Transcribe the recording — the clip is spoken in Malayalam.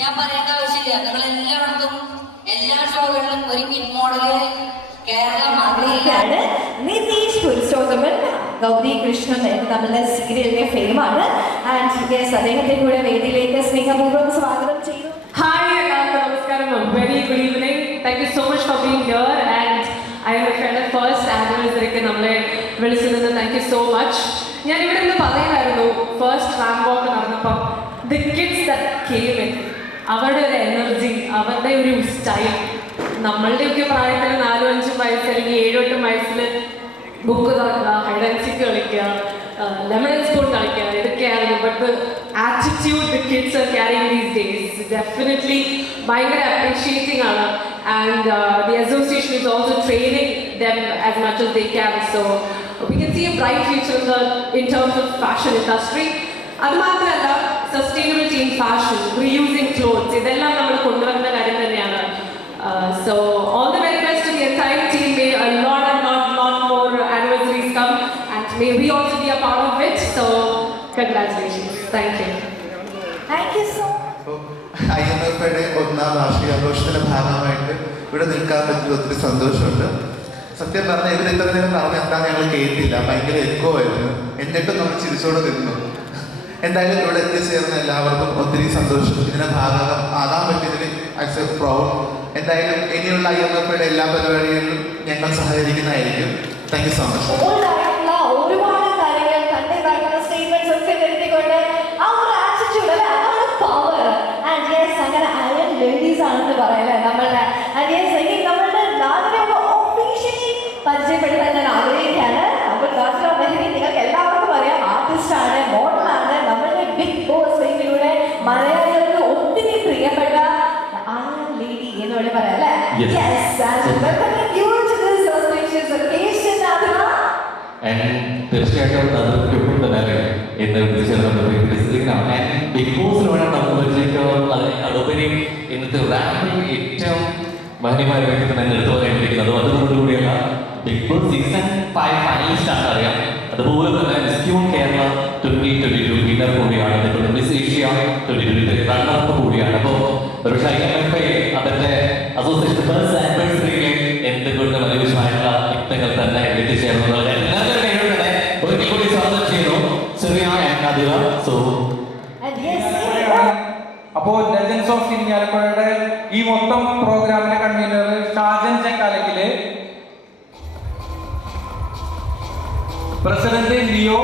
ഞാൻ പറയേണ്ട ആവശ്യമില്ല. നമ്മളെല്ലായിടത്തും എല്ലാ ഷോകളിലും ഒരു കിഡ് മോഡല് കേരളം മാറിയാണ്. നിതീഷ് പുരുഷോത്തമൻ, ഗൗരി കൃഷ്ണൻ തമ്മിലെ സീരിയലിന്റെ ഫെയിമാണ്. ആൻഡ് യെസ്, അദ്ദേഹത്തെ കൂടെ വേദിയിലേക്ക് സ്നേഹപൂർവ്വം സ്വാഗതം ചെയ്യുന്നു. ഹായ് എല്ലാവർക്കും നമസ്കാരം. Very good evening. Thank you so much for being here. And I'm friend first ആനിവേഴ്സറിക്ക് നമ്മളെ വിളിച്ചതിന് താങ്ക് യു സോ മച്ച്. ഞാൻ ഇവിടെ നിന്ന് പറയുമായിരുന്നു, ഫസ്റ്റ് റാം വാക്ക് നടന്നപ്പം the kids that came in, അവരുടെ ഒരു എനർജി, അവരുടെ ഒരു സ്റ്റൈൽ, നമ്മളുടെയൊക്കെ പ്രായത്തിൽ 4-5 വയസ്സ് അല്ലെങ്കിൽ 7-8 വയസ്സിൽ ബുക്ക് തുറക്കുക, ഹൈഡ് ആൻഡ് സീക്ക് കളിക്കുക, ലെമൺ ആൻഡ് സ്പൂൺ കളിക്കുക, ഇതൊക്കെയായിരുന്നു. But the attitude the kids R carrying these days definitely ഭയങ്കര അപ്രീഷിയേറ്റിംഗ് ആണ്. And the association is also training them as much as they can. So we can see a bright future in terms of fashion industry. അത് മാത്രമല്ല, sustainability in fashion, reusing clothes, ഇതെല്ലാം നമ്മൾ കൊണ്ടുവരുന്ന കാര്യം തന്നെയാണ്. So all the very best to the entire team. May a lot more anniversaries come and may we also be a part of it. So congratulations. Thank you. Thank you so much. IMFയുടെ 1ാം വാർഷികാഘോഷത്തിന്റെ ഭാഗമായിട്ട് ഇവിടെ നിൽക്കാൻ പറ്റിയ ഒത്തിരി സന്തോഷമുണ്ട്. സത്യം പറഞ്ഞാൽ ഇവർ ഇത്ര നേരം പറഞ്ഞ എന്താണെന്ന് ഞങ്ങൾ കേട്ടില്ല, ഭയങ്കര എക്കോ ആയിരുന്നു. എന്നിട്ടും നമ്മൾ ചിരിച്ചോടെ നിന്നു. എന്തായാലും ഇവിടെ എത്തിച്ചേർന്ന എല്ലാവർക്കും ഒത്തിരി സന്തോഷം. ഇതിന്റെ ആകാൻ പറ്റിയതിൽ ഐ എം പ്രൗഡ്. എന്തായാലും ഇനിയുള്ള IMFയുടെ എല്ലാ പരിപാടികളിലും ഞങ്ങൾ സഹകരിക്കുന്നതായിരിക്കും. Thank you so much. ഒരുപാട് കാര്യങ്ങൾ കണ്ടേതാക്കുന്ന സ്റ്റേറ്റ്മെന്റ്സ് ഒക്കെ വരുത്തിക്കൊണ്ട് ആ ഒരു ആറ്റിറ്റ്യൂഡ് അല്ലെ, അതാണ് പവർ. ആൻഡ് യെസ്, അങ്ങനെ അയൺ ലേഡീസ് ആണെന്ന് പറയല്ലേ നമ്മളുടെ. ആൻഡ് യെസ്, ഇനി നമ്മളുടെ ഒഫീഷ്യലി പരിചയപ്പെടുത്താൻ ഞാൻ ആഗ്രഹിക്കുകയാണ്. അപ്പോൾ ഗാത്ര മെഹരി നിങ്ങൾക്ക് എല്ലാവർക്കും അറിയാം, ആർട്ടിസ്റ്റാണ്, മോഡലാണ്, നമ്മളുടെ ബിഗ് ബോസ് വേദിയിലൂടെ മലയാളികൾക്ക് ഒത്തിരി പ്രിയപ്പെട്ട അയൺ ലേഡി എന്ന് വേണ്ടി പറയാം അല്ലേ. Yes, and welcome you to this auspicious occasion. തീർച്ചയായിട്ടും അത് എപ്പോഴും തന്നെ എന്ന് വിളിച്ചേർന്നാണ്. ബിഗ് ബോസിലൂടെ നമുക്ക് പരിചയിക്കാവുന്ന അതിനുപരി ഇന്നത്തെ റാമ്പിൽ ഏറ്റവും മാന്യമായിട്ട് തന്നെ എടുത്തു പറയാനിരിക്കുന്നത്. അതുകൊണ്ടുകൂടിയല്ല, ബിഗ് ബോസ് സീസൺ 5 ഫൈനലിസ്റ്റ് ആണ് അറിയാം. അതുപോലെ തന്നെ മിസ് ക്യൂൺ കേരള 2022 വിന്നർ കൂടിയാണ്. അതുപോലെ മിസ് ഏഷ്യ 2023 റണ്ണറപ്പ് കൂടിയാണ്. അപ്പോൾ ഒരുപക്ഷെ IMFA അതിന്റെ അസോസിയേഷൻ ഫസ്റ്റ് ആനിവേഴ്സറിയിലെ എന്തുകൊണ്ട് വലിയ വിഷയമായിട്ടുള്ള യുക്തങ്ങൾ തന്നെ എത്തിച്ചേർന്നത് ഒരിക്കൽ കൂടി സ്വാഗതം ചെയ്യുന്നു. ചെറിയ അപ്പോൾ ലെജൻസ് ഓഫ് ഇരിങ്ങാലക്കുടയുടെ ഈ മൊത്തം പ്രോഗ്രാമിന്റെ കൺവീനർ ഷാജൻ ചെക്ക അല്ലെങ്കിൽ പ്രസിഡന്റ് ലിയോ